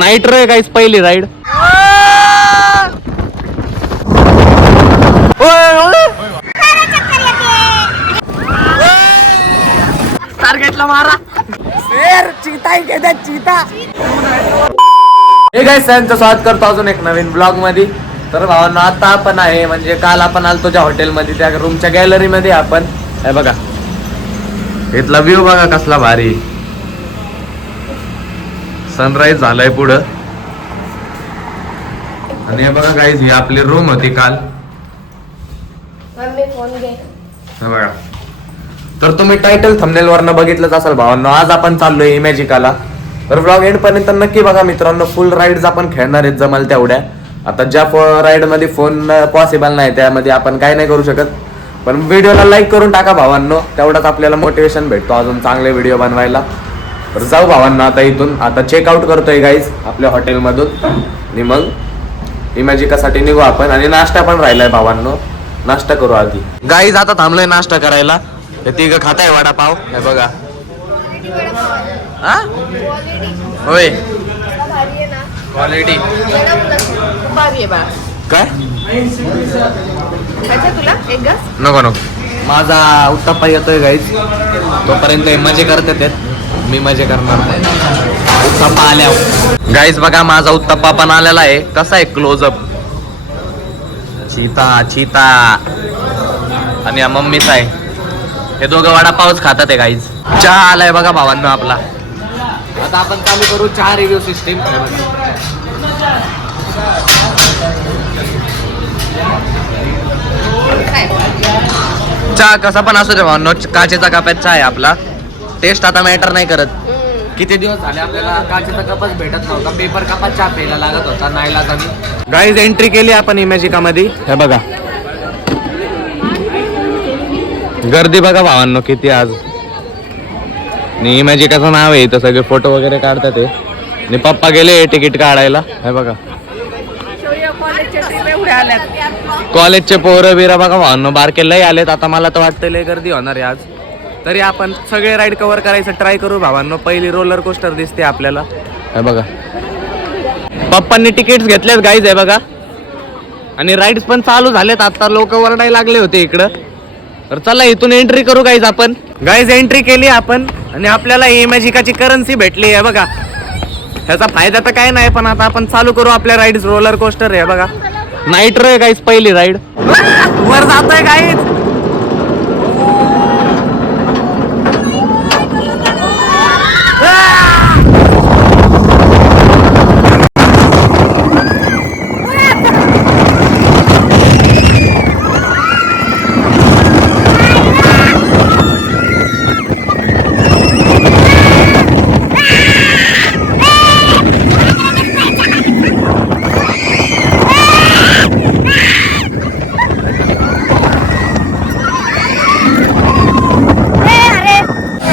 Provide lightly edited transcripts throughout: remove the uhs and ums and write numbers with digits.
Night रे गाईस, पहिली ride. टार्गेटला मारा. शेर चीता ही घेतात, चीता. हे गाईस, त्यांचं स्वागत करतो अजून एक नवीन ब्लॉग मध्ये. तर भावांनो, आता आपण आहे म्हणजे काल आपण आलतो ज्या हॉटेलमध्ये त्या रूमच्या गॅलरी मध्ये आपण. हे बघा, इथला व्ह्यू बघा कसला भारी. सनराईज झालाय पुढं. आणि हे बघा गाईज, ही आपली रूम होती काल. हे बघा, तर तुम्ही टायटल थंबनेल वरनं बघितलंच असाल भावांनो. आज आपण चाललोय इमॅजिकाला. तर व्लॉग एंड पर्यंत नक्की बघा मित्रांनो. फुल राईड्स आपण खेळणार आहेत जमाल तेवढ्या. आता ज्या राईड मध्ये फोन पॉसिबल नाही त्यामध्ये आपण काय नाही करू शकत, पण व्हिडिओला लाईक करून टाका भावांनो. तेवढाच आपल्याला मोटिवेशन भेटतो अजून चांगले व्हिडिओ बनवायला. तर जाऊ भावांनो आता इथून. आता चेकआउट करतोय गाईज आपल्या हॉटेलमधून आणि मग इमॅजिकासाठी निघू आपण. आणि नाश्ता पण राहिलाय भावांनो, नाश्ता करू आधी. गाईज आता थांबलोय नाश्ता करायला. हे तिघ खाताय वडापाव. हे बघा. होय, क्वालिटी काय नको नको. माझा उत्तप्पा येतोय गाईज, तोपर्यंत मजे करतात. मी मजे करणार उत्तप्पा आल्यावर. गाईज बघा, माझा उत्तप्पा पण आलेला आहे. कसा आहे क्लोजअप. चीता चीता. आणि मम्मीचा आहे. हे दोघं वडापावच खातात आहे गाईज. चहा आलाय बघा भावांनो आपला. आता आपण चालू करू चहा रिव्ह्यू सिस्टीम. चहा कसा पण असू दे भावांनो, काचेचा कपात चहा आहे आपला. टेस्ट आता मॅटर नाही करत. किती दिवस झाले आपल्याला काचेचा कपच भेटत नव्हता. पेपर कपात चहा प्यायला लागत होता नाईलाजाने. गाईज एंट्री केली आपण इमॅजिका मध्ये. हे बघा गर्दी बघा भावांनो किती आज. आणि इमॅजिकाचं नाव आहे इथं, सगळे फोटो वगैरे काढतात ते. आणि पप्पा गेले तिकीट काढायला. हे बघा कॉलेजचे पोरं बिरं बघा भावांनो बारके लय आलेत. आता मला तर वाटतं लय गर्दी होणार आहे आज. तरी आपण सगळे राईड कव्हर करायचं ट्राय करू भावांनो. पहिली रोलर कोस्टर दिसते आपल्याला. हे बघा पप्पांनी तिकीट्स घेतलेत गाईज. आहे बघा. आणि राईड्स पण चालू झालेत. आता लोक वरडायला लागले होते इकडं. तर चला इथून एंट्री करू गाईज आपण. गाईज एंट्री केली आपण आणि आपल्याला इमॅजिकाची करन्सी भेटली आहे बघा. ह्याचा फायदा तर काय नाही, पण आता आपण चालू करू आपल्या राईड्स. रोलर कोस्टर आहे बघा. नाईट रे गाईज, पहिली राईड. वर जातोय गाईज.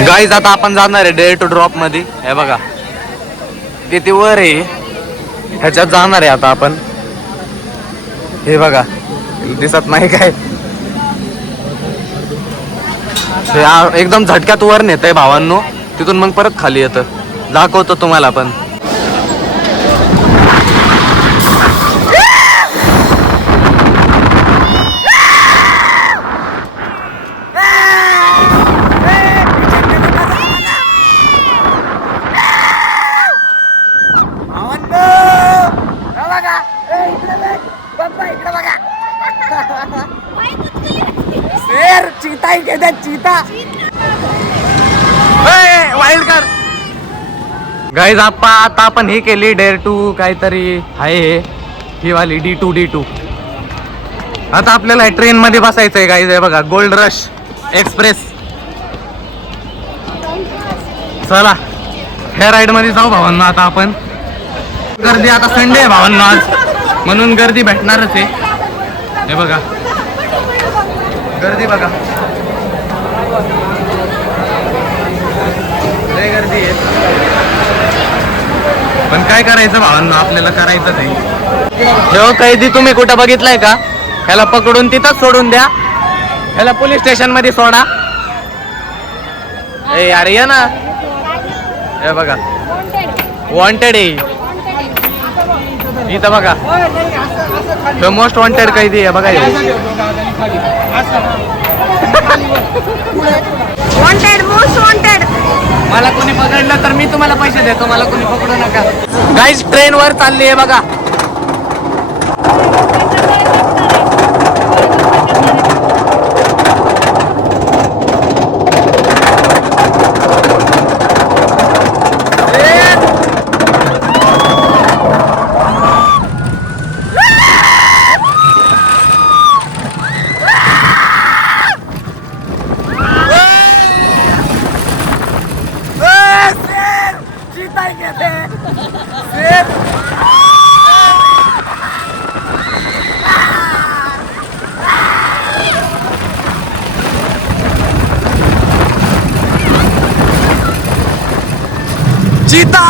गाईज आता आपण जाणार आहे डे टू ड्रॉप मध्ये. हे बघा किती वर आहे. ह्याच्यात जाणार आहे आता आपण. हे बघा दिसत नाही काय. हे एकदम झटक्यात वर नेतंय भावांनो. तिथून मग परत खाली येतं. दाखवतो तुम्हाला पण. चीता ही घेतात, चीता. Wild car. गाईज आता आपण ही केली डेअर टू काहीतरी आहे. ही वाली D2 आता आपल्याला ट्रेन मध्ये बसायचंय गाईज. आहे बघा गोल्ड रश एक्सप्रेस. चला ह्या राईड मध्ये जाऊ भावांनो आता आपण. गर्दी आता संडे आहे भावांनो आज, म्हणून गर्दी भेटणारच आहे. हे बघा गर्दी बघा, लय गर्दी आहे. पण काय करायचं भावांनो, आपल्याला करायचं नाही. जेव्हा कैदी तुम्ही कुठं बघितलाय का, ह्याला पकडून तिथंच सोडून द्या. ह्याला पोलीस स्टेशन मध्ये सोडा. ए अरे ये ना. हे बघा वॉन्टेड आहे. इथं बघा तो मोस्ट वॉन्टेड कैदी आहे बघा. Wanted most wanted. मला कोणी पकडलं तर मी तुम्हाला पैसे देतो, मला कोणी पकडू नका. गाईज ट्रेन वर चालली आहे बघा. चीता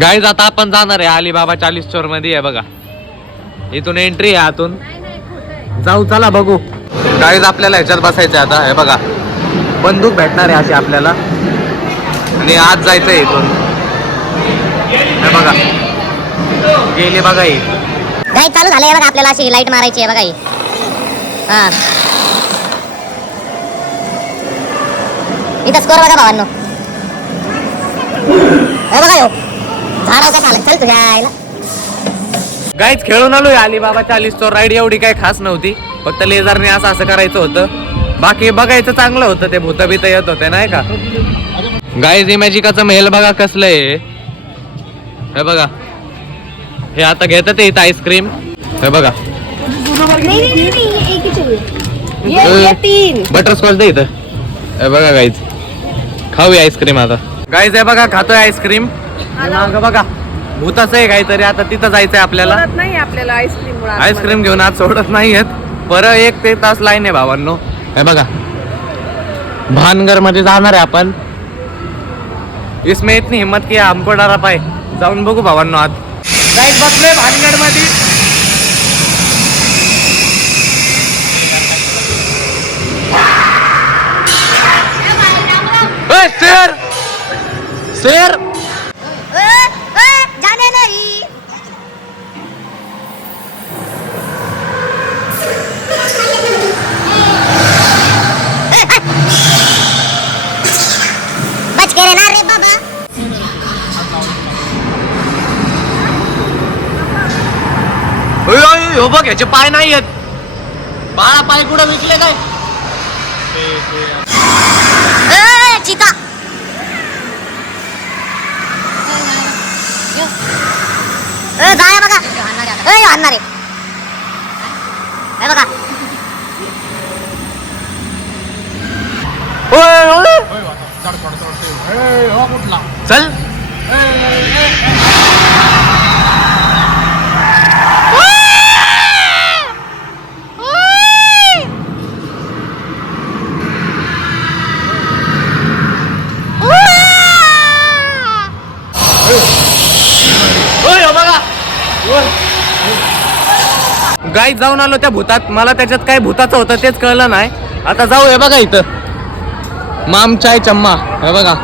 गाईज आता आपण जाणार आहे अलिबाबा 40 चोर मध्ये आहे बघा. इथून एंट्री आहे, आतून जाऊ चला बघू. गाईज आपल्याला ह्याच्यात बसायचं आहे आता. हे बघा बंदूक भेटणार आहे अशी आपल्याला आणि आत जायचंय इथून. हे बघा गेली बघा ही गाईड चालू झालंय बघा. आपल्याला अशी लाईट मारायची आहे बघा ही. हा इथं स्कोर बघा भावांनो. हे बघा ह्यो झाडाव का चालत. चल तुझ्या आईला. गाईज खेळून आलोय अलिबाबा 40 चोर. राईड एवढी काही खास नव्हती, फक्त लेझरने असं करायचं होतं. बाकी बघायचं चांगलं होतं, ते भूत बीत येत होते नाही का. गाईज इमॅजिकाचं महल बघा कसलं आहे. हे बघा हे आता घेतात इथं आईस्क्रीम. हे बघा बटरस्कॉच दे इथं. हे बघा गाईज खाऊया आईस्क्रीम आता. गाईज हे बघा खातोय आईस्क्रीम. बघा भूताचं आहे काहीतरी. आता तिथं जायचंय आपल्याला. नाही आपल्याला आईस्क्रीम आईस्क्रीम घेऊन आज सोडत नाहीयेत. परत 1 ते तास लाईन आहे भावांनो. हे बघा भानगर मध्ये जाणार आहे आपण. इसमें इतनी हिम्मत की हमको डरा पाय. जाऊन बघू भावांनो आत. गाईज बसलोय भानगड मध्ये. शेर शेर जाने नाही. बच के रहना रे बाबा. हो बघ याचे पाय नाही आहेत. बाळा पाय कुठं विकले काय. चिता जाय बघा. आणणार आहे बघा. चल गाईत जाऊन आलो त्या भूतात. मला त्याच्यात काय भूताचं होतं तेच कळलं नाही. आता जाऊ. हे बघा इथं माम चाय चम्मा. हे बघा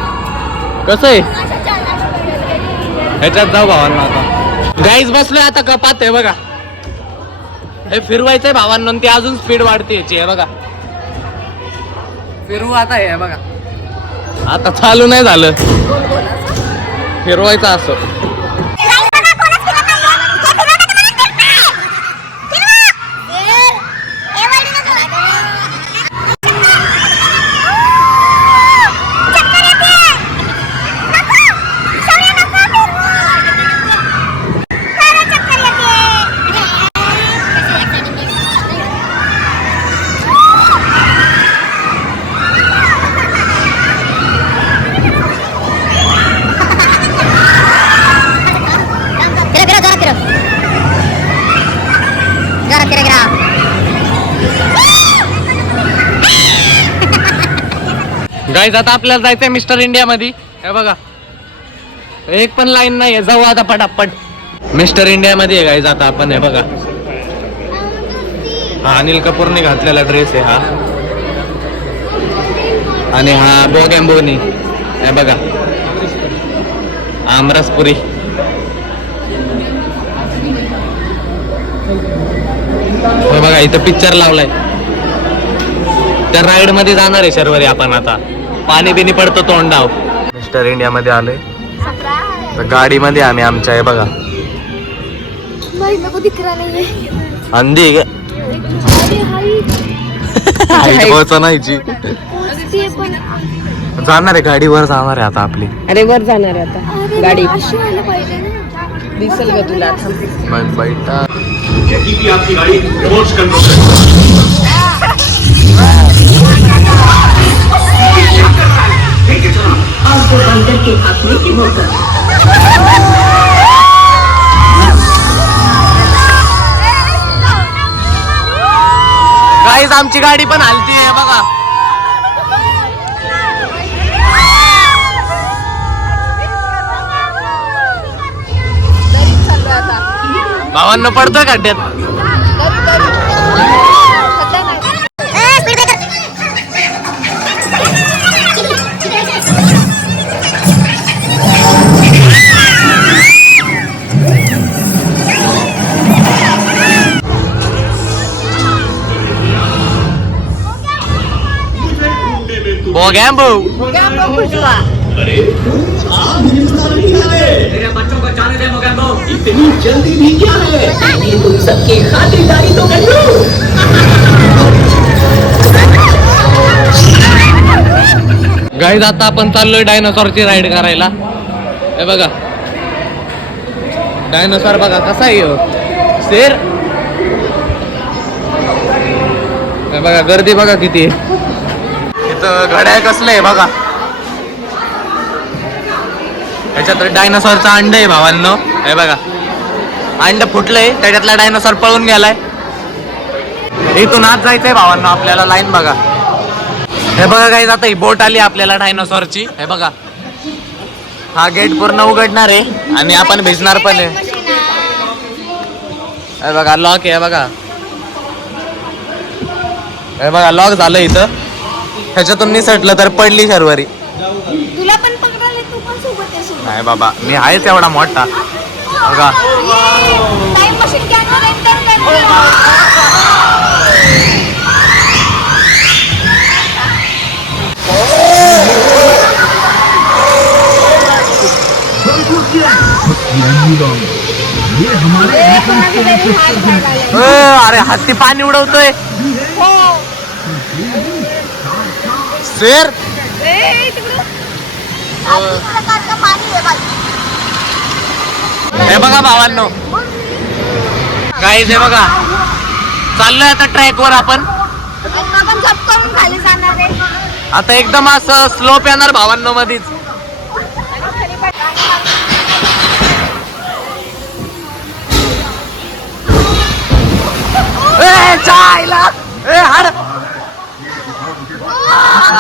कसं आहे. ह्याच्यात जाऊ भावांना. आता गाईज बसलोय आता कपात. हे बघा हे फिरवायचंय भावांना. ती अजून स्पीड वाढते याची. हे बघा फिरवू आता. हे बघा आता चालू नाही झालं. फिरवायचं असं. गाईज आता आपल्याला जायचंय मिस्टर इंडिया मध्ये. हे बघा एक पण लाईन नाही. जाऊ आता पटापट. मिस्टर इंडिया मध्ये गाईज आता आपण. हे बघा हा अनिल कपूरने घातलेला ड्रेस आहे हा. आणि हा बोगॅम्बोनी हे बघा आमरसपुरी. हे बघा इथं पिक्चर लावलाय. त्या राईड मध्ये जाणार आहे शर्वरी आपण आता. पाणी बिनी पडतो तोंडाव. मिस्टर इंडिया मध्ये आलोय. तर गाडीमध्ये आम्ही आमच्या हे बघा अंधी नाहीची जाणार आहे गाडीवर जाणार आहे आता आपली. अरे वर जाणार आहे आता गाडी दिसेल का तुला? बैठा आपकी गाड़ी रिमोट कंट्रोल गाईज आमची गाडी पण हलती आहे बघा. भावांना पडतोय खड्ड्यात. बोगैम्बो मेरे बच्चों को जाने दे मोगैम्बो. इतनी जल्दी भी क्या है? तुम सबकी खातिरदारी तो कर लो. गाईज आता आपण चाललोय डायनोसॉरची राईड करायला. हे बघा डायनोसॉर बघा कसा आहे ह्यो. शेर. हे बघा गर्दी बघा किती आहे. इथं घड्याळ कसलं आहे बघा. याच्यात डायनोसॉरचा अंड आहे भावांनो. हे बघा अंड फुटलंय त्याच्यातला डायनोसॉर पळून गेलाय. इथून आत जायचंय भावांनो आपल्याला. लाईन बघा. हे बघा गाईज आता ही बोट आली आपल्याला डायनोसॉरची. हे बघा हा गेट पूर्ण उघडणार आहे आणि आपण भिजणार पण आहे. हे बघा लॉक आहे. बघा हे बघा लॉक झालं इथं. ह्याच्यातून निसटलं तर पडली शर्वरी. तुला पण पकडायला तू पण सोबत आहे सोबत. नाही बाबा मी आहेच एवढा मोठा. बघा टाइम मशीन कॅमेरा अरे हत्ती पाणी उडवतोय. शेर. हे बघा भावांनो गाईज हे बघा चाललोय आता ट्रॅक वर आपण. आपण जप करून खाली जाणार आहे. आता एकदम असं स्लोप येणार भावांनो मधीच.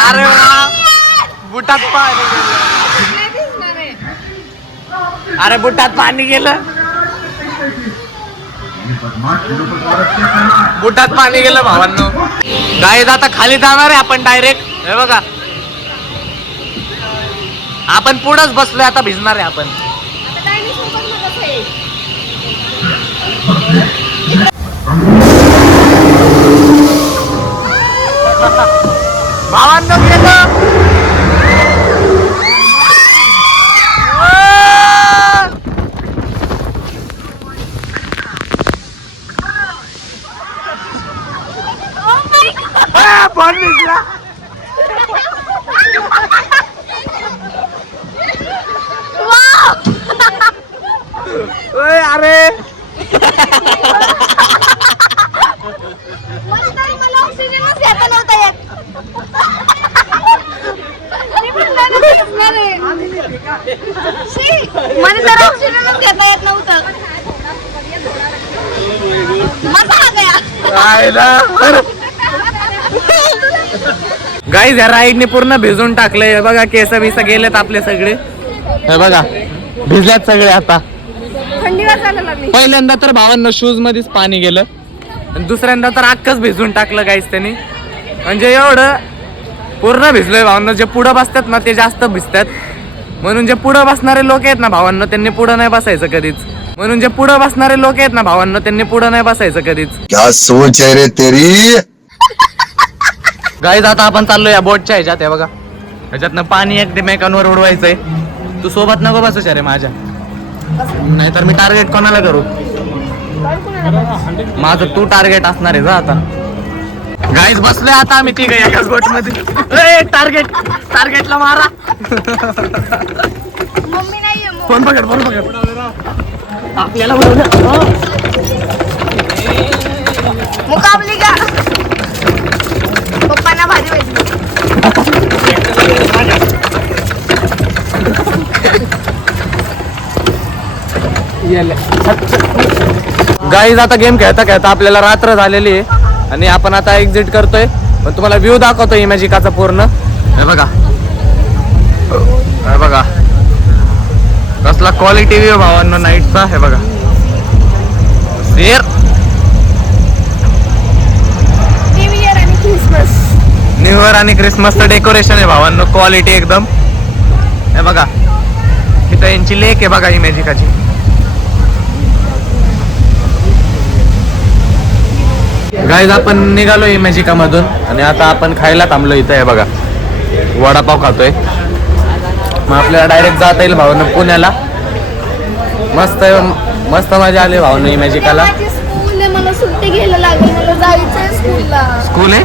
अरे बुटात पाणी गेलं. अरे बुटात पाणी गेलं. बुटात पाणी गेलं भावांनो. गाईज आता खाली जाणार आहे आपण डायरेक्ट. हे बघा आपण पुढंच बसलोय आता भिजणार आहे आपण. भावांनो गेलं. फोन भिजला. अरे मला ऑक्सिजनच घेता नव्हता येत. मला तर ऑक्सिजनच घेता येत नव्हतं. मजा आ गया. गाईज या राईडने पूर्ण भिजून टाकलंय. हे बघा केस बिस गेलेत आपले सगळे. हे बघा भिजल्यात सगळे आता. थंडी वाजायला लागली. पहिल्यांदा तर भावांना शूज मध्येच पाणी गेलं. आणि दुसऱ्यांदा तर अख्खच भिजून टाकलं गाईस त्यांनी. म्हणजे एवढं पूर्ण भिजलोय भावांनो. जे पुढं बसतात ना ते जास्त भिजतात, म्हणून जे पुढं बसणारे लोक आहेत ना भावांनो त्यांनी पुढं नाही बसायचं कधीच. म्हणून जे पुढं बसणारे लोक आहेत ना भावांनो त्यांनी पुढं नाही बसायचं कधीच. क्या सोच है रे तेरी. गाईज आता आपण चाललो या बोटच्या ह्याच्यात आहे बघा. ह्याच्यातनं पाणी एकमेकांवर उडवायचंय. तू सोबत नको बसू रे माझ्या, नाहीतर मी टार्गेट कोणाला करू. माझं तू टार्गेट असणार आहे जा आता. गाईज बसलोय आता आम्ही तिघ एकाच बोट मध्ये. टार्गेटला मारा. मम्मी नाहीये मग. फोन पकड. आपल्याला मुकाबली का पप्पांना भारी वाटली. गाईज आता गेम खेळता खेळता आपल्याला रात्र झालेली आहे आणि आपण आता एक्झिट करतोय. पण तुम्हाला व्ह्यू दाखवतोय इमॅजिकाचा पूर्ण. हे बघा कसला क्वालिटी व्ह्यू भावांनो नाईटचा. हे बघा शेर. न्यू इयर आणि क्रिसमसचं डेकोरेशन आहे भावांनो. क्वालिटी एकदम. हे बघा इथं यांची लेक आहे बघा इमॅजिकाची. गाईज आपण निघालो इमॅजिका मधून आणि आता आपण खायला थांबलो इथं. हे बघा वडापाव खातोय. मग आपल्याला डायरेक्ट जाता येईल भावांनो पुण्याला. मस्त मजा आली भावांनो इमॅजिकाला. स्कूल आहे, मला सुट्टी घ्यायला लागेल. मला जायचंय स्कूलला. स्कूल आहे.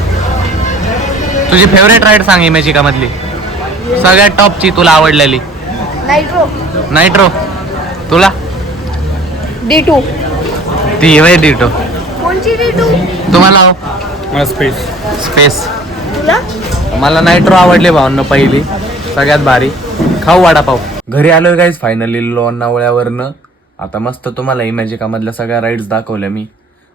तुझी फेवरेट राईड सांग इमॅजिका मधली सगळ्यात टॉपची तुला आवडलेली. नायट्रो. तुला D2. ती वय डिटो. कोणची D2? तुम्हाला स्पेस. तुला मला नायट्रो आवडली भावांनो पहिली सगळ्यात भारी. खाऊ वडापाव. घरी आलोय गाईज फायनली लोणावळ्यावरनं. आता मस्त तुम्हाला इमॅजिका मधल्या सगळ्या राईड्स दाखवल्या मी.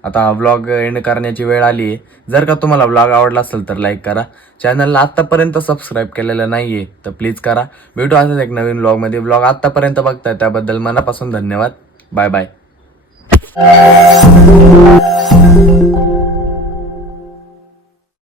आता हा व्लॉग एंड करण्याची वेळ आली आहे. जर का तुम्हाला व्लॉग आवडला असेल तर लाईक करा. चॅनलला आत्तापर्यंत सबस्क्राईब केलेलं नाही आहे तर प्लीज करा. भेटू असंच एक नवीन व्लॉगमध्ये. व्लॉग आत्तापर्यंत बघताय त्याबद्दल मनापासून धन्यवाद. Bye bye.